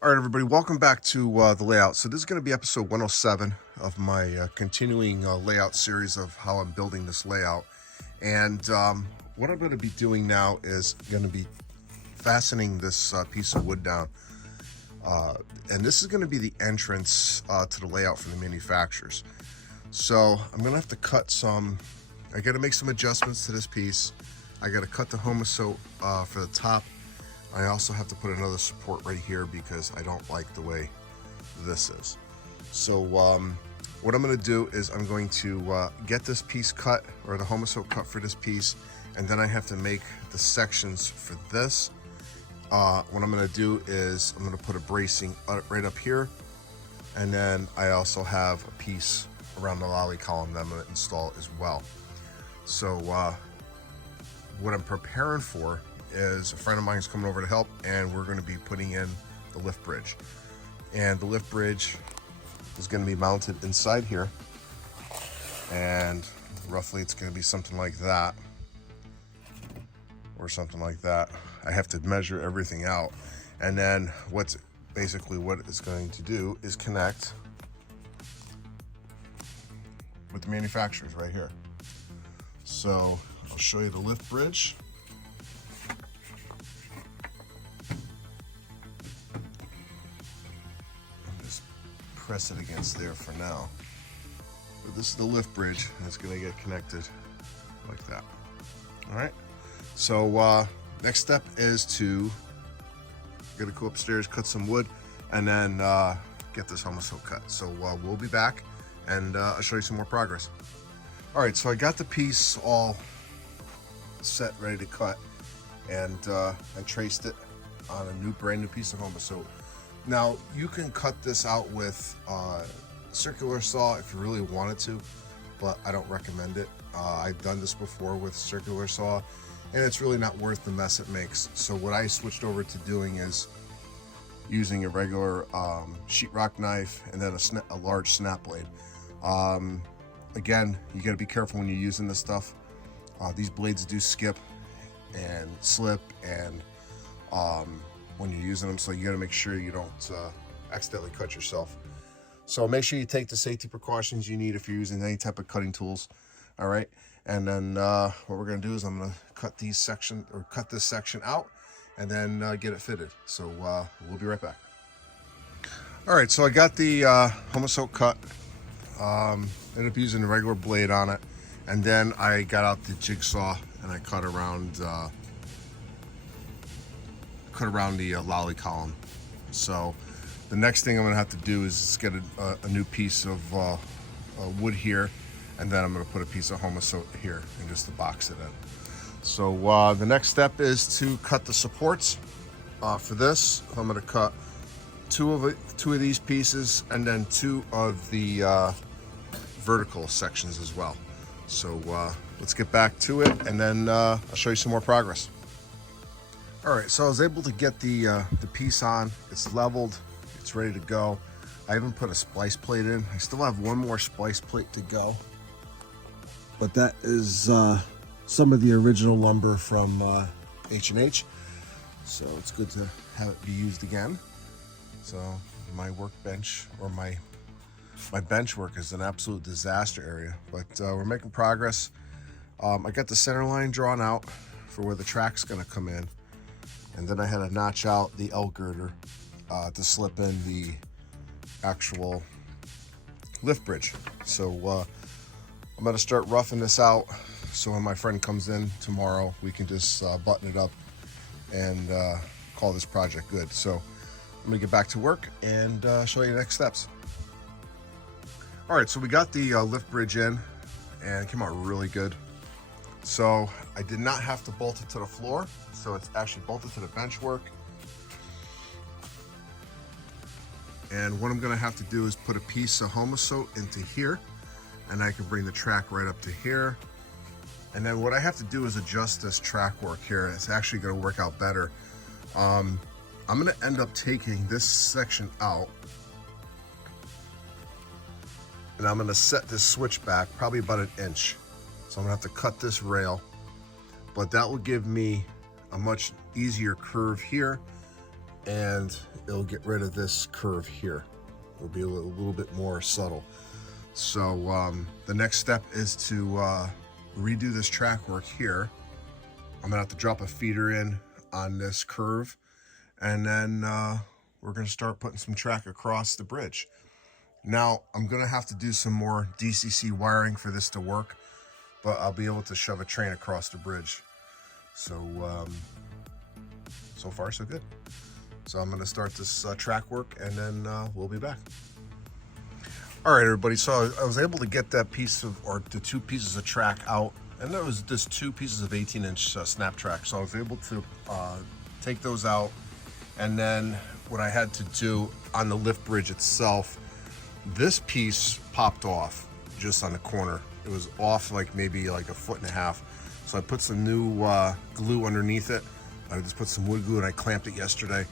All right, everybody, welcome back to the layout. So this is going to be episode 107 of my continuing layout series of how I'm building this layout. And what I'm going to be doing now is going to be fastening this piece of wood down. And this is going to be the entrance to the layout for the manufacturers. So I'm going to have to cut I got to make some adjustments to this piece. I got to cut the Homasote for the top. I also have to put another support right here because I don't like the way this is. So what I'm going to do is I'm going to get this piece cut, or the Homasote cut for this piece, and then I have to make the sections for this. What I'm going to do is I'm going to put a bracing right up here, and then I also have a piece around the lolly column that I'm going to install as well. So what I'm preparing for is a friend of mine is coming over to help, and we're going to be putting in the lift bridge. And the lift bridge is going to be mounted inside here, and roughly it's going to be something like that, or something like that. I have to measure everything out, and then what it's going to do is connect with the manufacturers right here. So I'll show you the lift bridge. Press it against there for now. But this is the lift bridge, and it's going to get connected like that. All right. So next step is to go upstairs, cut some wood, and then get this Homasote cut. So we'll be back, and I'll show you some more progress. All right. So I got the piece all set, ready to cut, and I traced it on a brand new piece of Homasote. Now, you can cut this out with a circular saw if you really wanted to, but I don't recommend it. I've done this before with circular saw, and it's really not worth the mess it makes. So what I switched over to doing is using a regular sheetrock knife and then a large snap blade. Again, you got to be careful when you're using this stuff. These blades do skip and slip, and when you're using them, so you got to make sure you don't accidentally cut yourself. So make sure you take the safety precautions you need if you're using any type of cutting tools. All right, and then what we're going to do is I'm going to cut this section out, and then get it fitted. So we'll be right back. All right, so I got the Homasote cut. Ended up using a regular blade on it, and then I got out the jigsaw and I cut around the lolly column. So the next thing I'm going to have to do is get a new piece of wood here, and then I'm going to put a piece of Homasote here and just to box it in. So the next step is to cut the supports for this. I'm going to cut two of these pieces, and then two of the vertical sections as well. So let's get back to it, and then I'll show you some more progress. All right, so I was able to get the piece on. It's leveled, it's ready to go. I even put a splice plate in. I still have one more splice plate to go, but that is some of the original lumber from H&H. So it's good to have it be used again. So my workbench, or my bench work, is an absolute disaster area, but we're making progress. I got the center line drawn out for where the track's gonna come in. And then I had to notch out the L girder to slip in the actual lift bridge. So I'm going to start roughing this out, so when my friend comes in tomorrow, we can just button it up and call this project good. So I'm going to get back to work and show you the next steps. All right, so we got the lift bridge in, and it came out really good. So I did not have to bolt it to the floor, so it's actually bolted to the bench work. And what I'm going to have to do is put a piece of Homasote into here, and I can bring the track right up to here. And then what I have to do is adjust this track work here. It's actually going to work out better. I'm going to end up taking this section out, and I'm going to set this switch back probably about 1 inch. So I'm gonna have to cut this rail, but that will give me a much easier curve here, and it'll get rid of this curve here. It'll be a little bit more subtle. So the next step is to redo this track work here. I'm gonna have to drop a feeder in on this curve, and then we're gonna start putting some track across the bridge. Now, I'm gonna have to do some more DCC wiring for this to work, but I'll be able to shove a train across the bridge. So, so far so good. So I'm gonna start this track work, and then we'll be back. All right, everybody, so I was able to get that piece of, or the 2 pieces of track out, and there was just 2 pieces of 18-inch snap track. So I was able to take those out, and then what I had to do on the lift bridge itself, this piece popped off just on the corner. It was off like maybe like 1.5 feet. So I put some new glue underneath it. I just put some wood glue and I clamped it yesterday.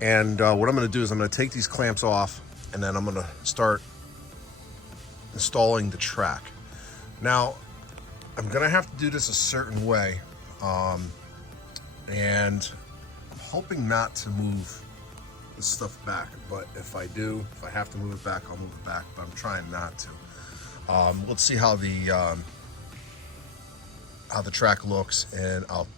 And what I'm gonna do is I'm gonna take these clamps off, and then I'm gonna start installing the track. Now, I'm gonna have to do this a certain way, and I'm hoping not to move this stuff back, but if I have to move it back, I'll move it back, but I'm trying not to. Let's see how the track looks, and I'll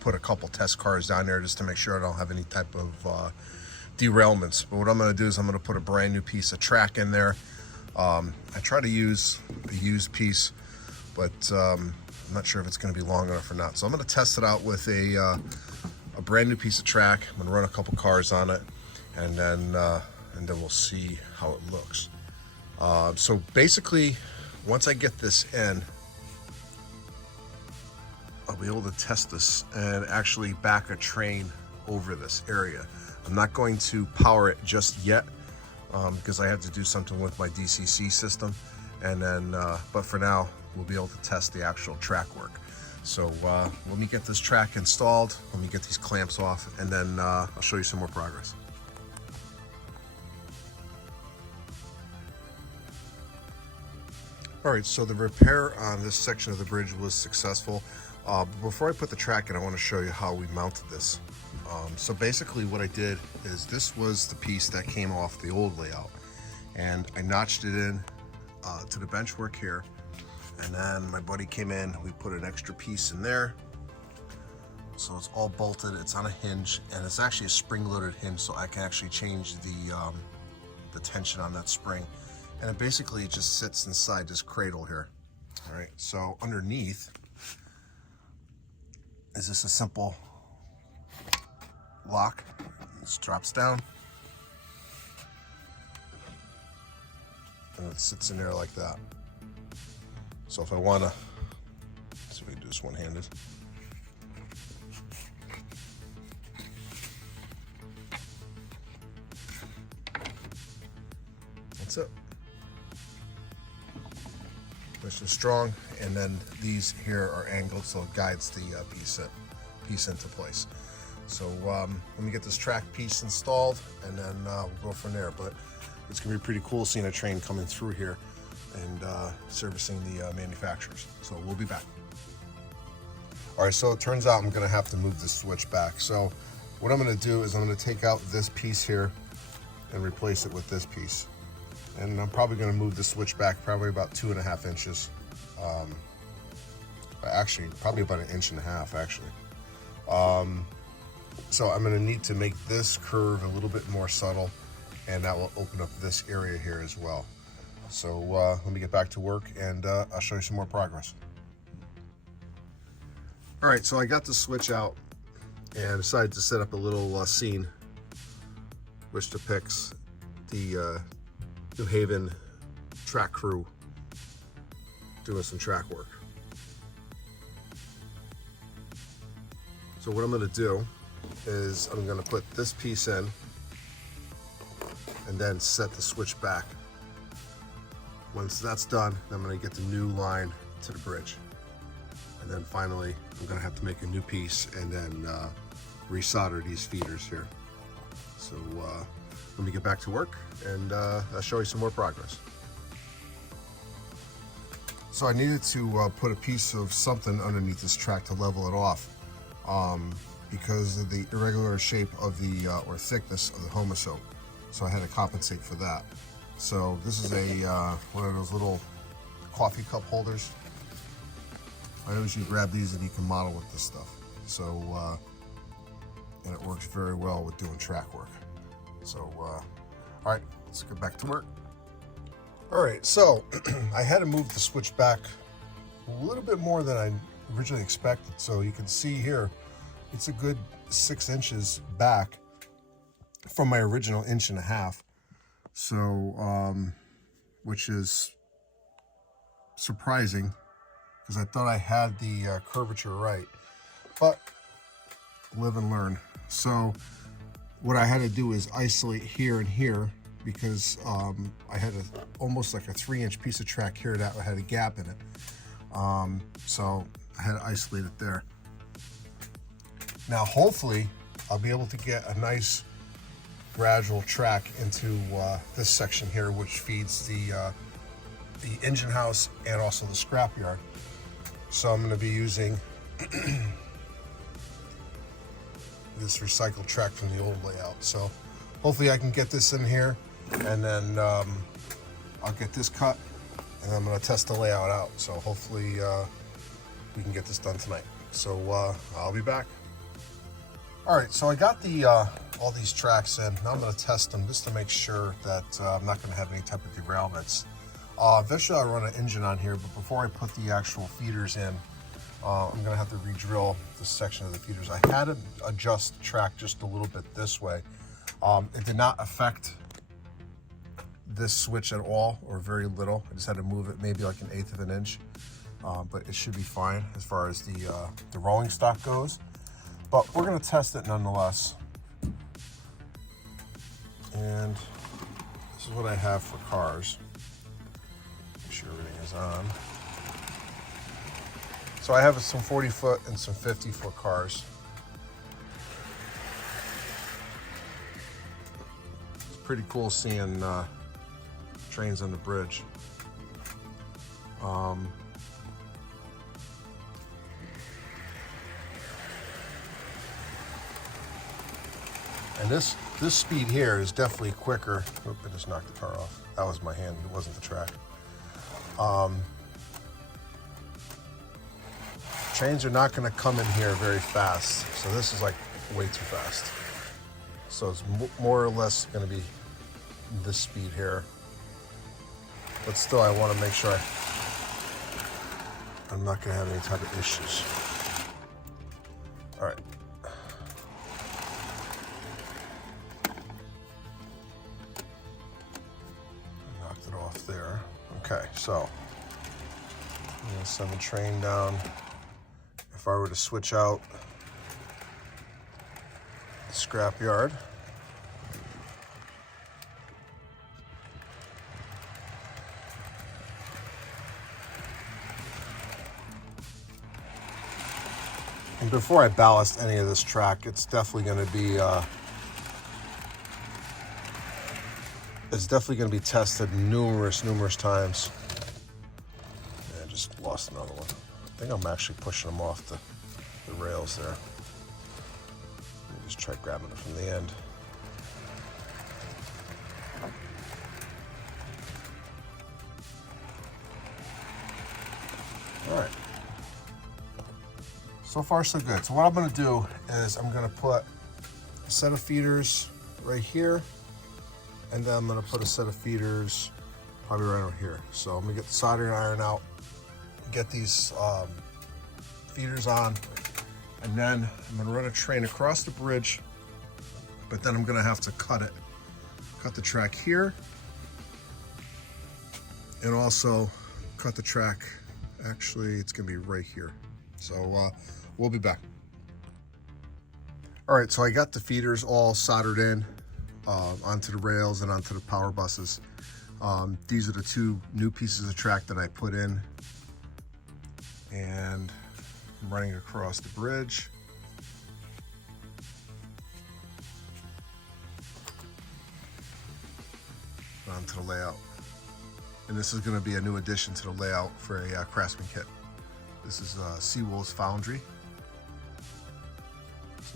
put a couple test cars down there just to make sure I don't have any type of derailments. But what I'm gonna do is I'm gonna put a brand new piece of track in there. I try to use a used piece, but I'm not sure if it's going to be long enough or not. So I'm going to test it out with a brand new piece of track. I'm going to run a couple cars on it, and then we'll see how it looks. So basically, once I get this in, I'll be able to test this and actually back a train over this area. I'm not going to power it just yet, because I have to do something with my DCC system, and then but for now we'll be able to test the actual track work. So let me get this track installed, let me get these clamps off, and then I'll show you some more progress. All right, so the repair on this section of the bridge was successful. Before I put the track in, I want to show you how we mounted this. So basically what I did is, this was the piece that came off the old layout, and I notched it in to the bench work here, and then my buddy came in, we put an extra piece in there. So it's all bolted, it's on a hinge, and it's actually a spring-loaded hinge, so I can actually change the tension on that spring. And it basically just sits inside this cradle here. All right, so underneath is just a simple lock. This drops down, and it sits in there like that. So if I want to, see if we can do this one-handed. That's it. Nice and strong, and then these here are angled, so it guides the piece into place. So let me get this track piece installed, and then we'll go from there. But it's gonna be pretty cool seeing a train coming through here and servicing the manufacturers. So we'll be back. All right, so it turns out I'm gonna have to move this switch back. So what I'm gonna do is I'm gonna take out this piece here and replace it with this piece. And I'm probably gonna move the switch back probably about 2.5 inches. Actually, probably about 1.5 inches actually. So I'm gonna need to make this curve a little bit more subtle, and that will open up this area here as well. So let me get back to work, and I'll show you some more progress. All right, so I got the switch out and decided to set up a little scene which depicts the New Haven track crew doing some track work. So what I'm going to do is I'm going to put this piece in and then set the switch back. Once that's done, I'm going to get the new line to the bridge. And then finally, I'm going to have to make a new piece and then resolder these feeders here. So let me get back to work, and I'll show you some more progress. So I needed to put a piece of something underneath this track to level it off. because of the irregular shape of the or thickness of the Homasoap. So I had to compensate for that. So this is a one of those little coffee cup holders. I always you grab these and you can model with this stuff. So and it works very well with doing track work. So all right, let's get back to work. All right, so I had to move the switch back a little bit more than I originally expected. So you can see here, it's a good 6 inches back from my original 1.5 inches. So, which is surprising because I thought I had the curvature right, but live and learn. So what I had to do is isolate here and here because I had almost like a 3-inch piece of track here that had a gap in it. So I had to isolate it there. Now, hopefully, I'll be able to get a nice gradual track into this section here, which feeds the engine house and also the scrapyard. So I'm going to be using this recycled track from the old layout. So hopefully I can get this in here, and then I'll get this cut, and I'm going to test the layout out. So hopefully we can get this done tonight. So I'll be back. All right, so I got the all these tracks in. Now I'm going to test them just to make sure that I'm not going to have any type of derailments. Eventually I'll run an engine on here, but before I put the actual feeders in, I'm going to have to re-drill this section of the feeders. I had to adjust the track just a little bit this way. It did not affect this switch at all, or very little. I just had to move it maybe like 1/8 of an inch, but it should be fine as far as the rolling stock goes. But we're going to test it nonetheless. And this is what I have for cars. Make sure everything is on. So I have some 40-foot and some 50-foot cars. It's pretty cool seeing trains on the bridge. And this speed here is definitely quicker. Oop, I just knocked the car off. That was my hand, it wasn't the track. Trains are not gonna come in here very fast. So this is like way too fast. So it's more or less gonna be this speed here. But still, I wanna make sure I'm not gonna have any type of issues. All right. Knocked it off there. Okay, so I'm gonna send the train down. If I were to switch out the scrapyard, and before I ballast any of this track, it's definitely going to be tested numerous times. Yeah, I just lost another one. I think I'm actually pushing them off the rails there. Let me just try grabbing it from the end. All right. So far, so good. So what I'm going to do is I'm going to put a set of feeders right here, and then I'm going to put a set of feeders probably right over here. So I'm going to get the soldering iron out, get these feeders on, and then I'm going to run a train across the bridge, but then I'm going to have to cut the track here, and also cut the track. Actually, it's going to be right here. So we'll be back. All right, so I got the feeders all soldered in onto the rails and onto the power buses. These are the 2 new pieces of track that I put in, and I'm running across the bridge. Onto the layout. And this is going to be a new addition to the layout for a Craftsman kit. This is Seawolves Foundry.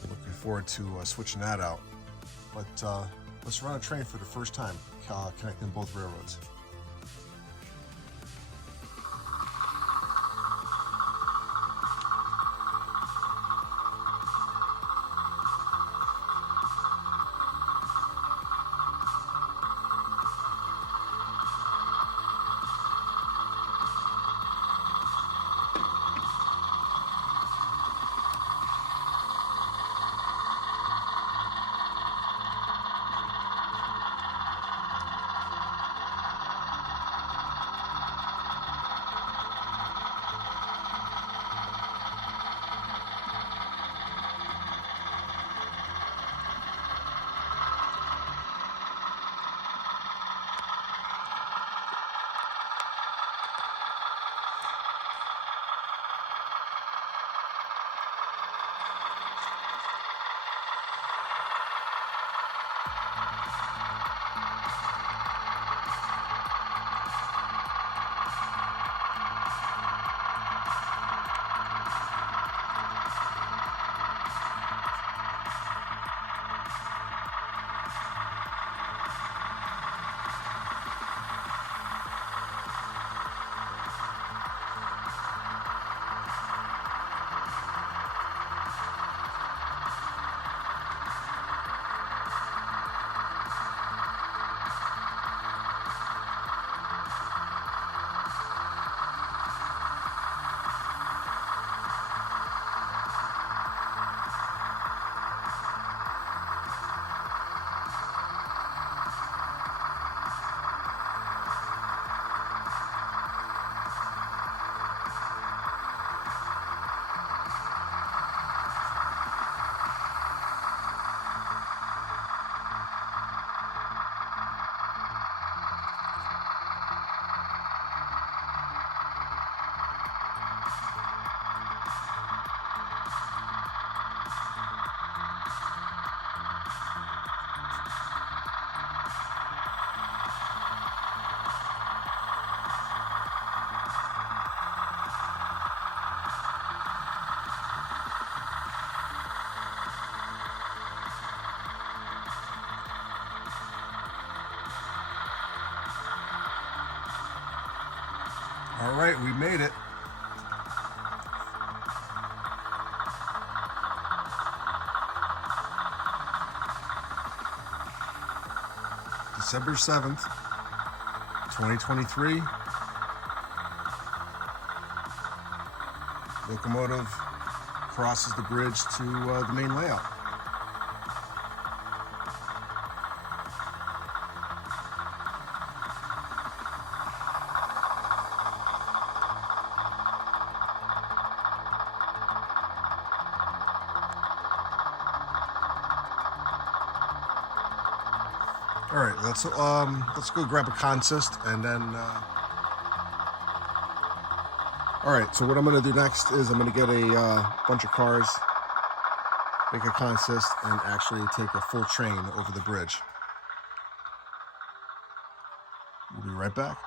So forward to switching that out. But let's run a train for the first time, connecting both railroads. All right, we made it. December 7th, 2023. Locomotive crosses the bridge to the main layout. All right, let's go grab a consist and then. All right, so what I'm gonna do next is I'm gonna get a bunch of cars, make a consist, and actually take a full train over the bridge. We'll be right back.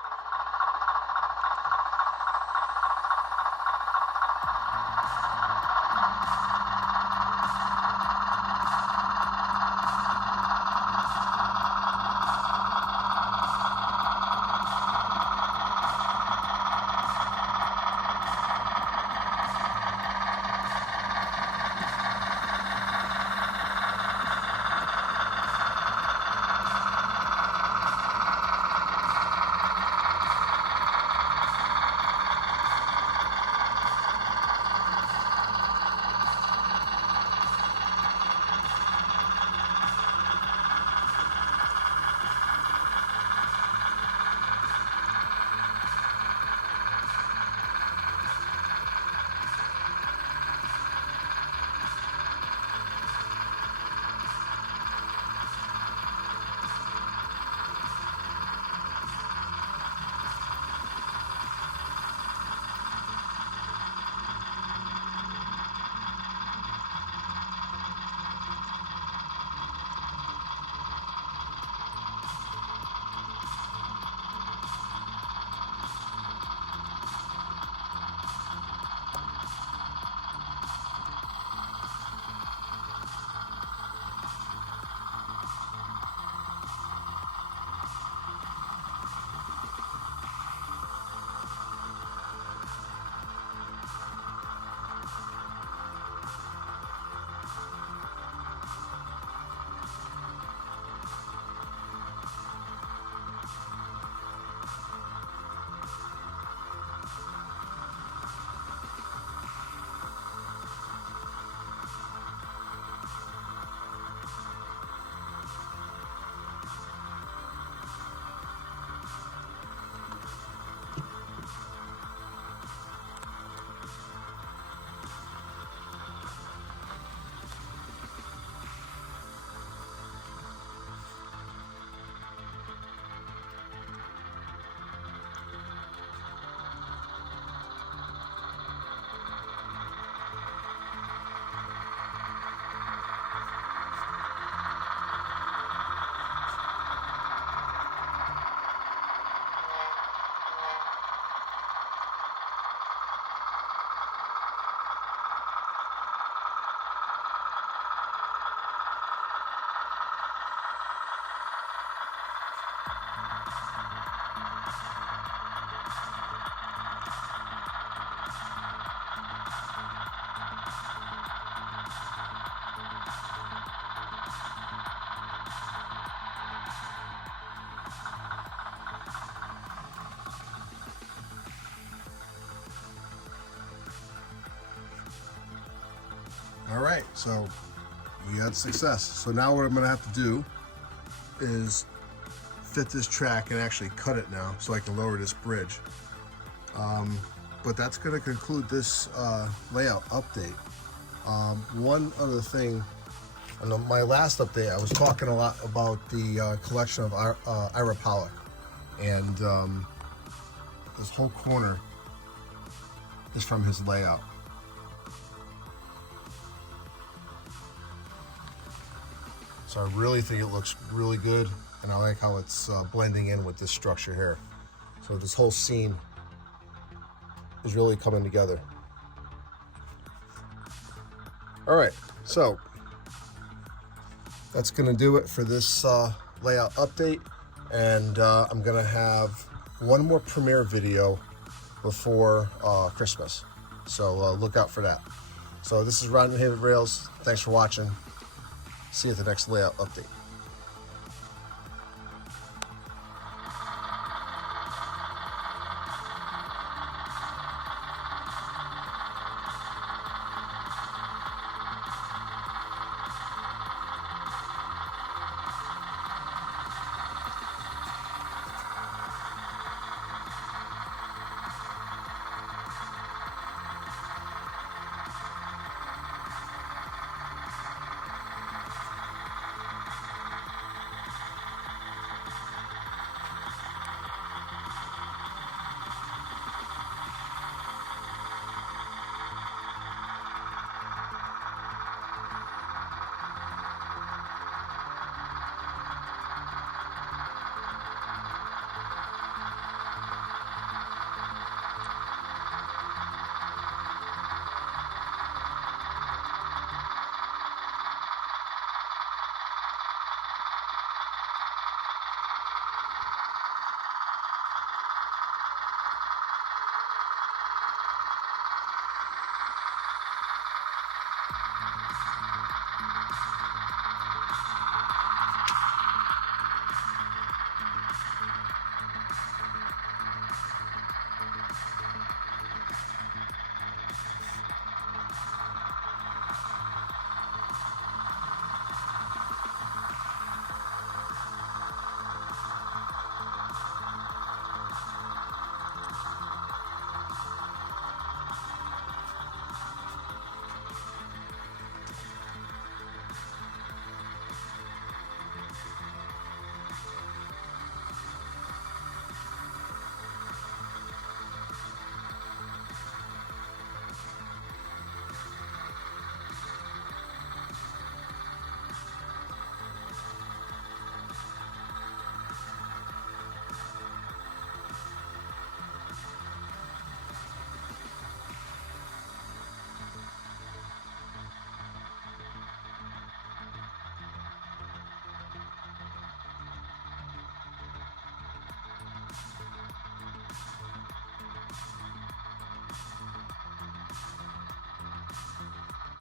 All right, so we had success. So now what I'm gonna have to do is fit this track and actually cut it now so I can lower this bridge. But that's gonna conclude this layout update. One other thing, on my last update, I was talking a lot about the collection of Ira Pollock, and this whole corner is from his layout. So I really think it looks really good, and I like how it's blending in with this structure here. So this whole scene is really coming together. All right, so that's gonna do it for this layout update, and I'm gonna have one more premiere video before Christmas, so look out for that. So this is Ron New Haven Rails. Thanks for watching. See you at the next layout update.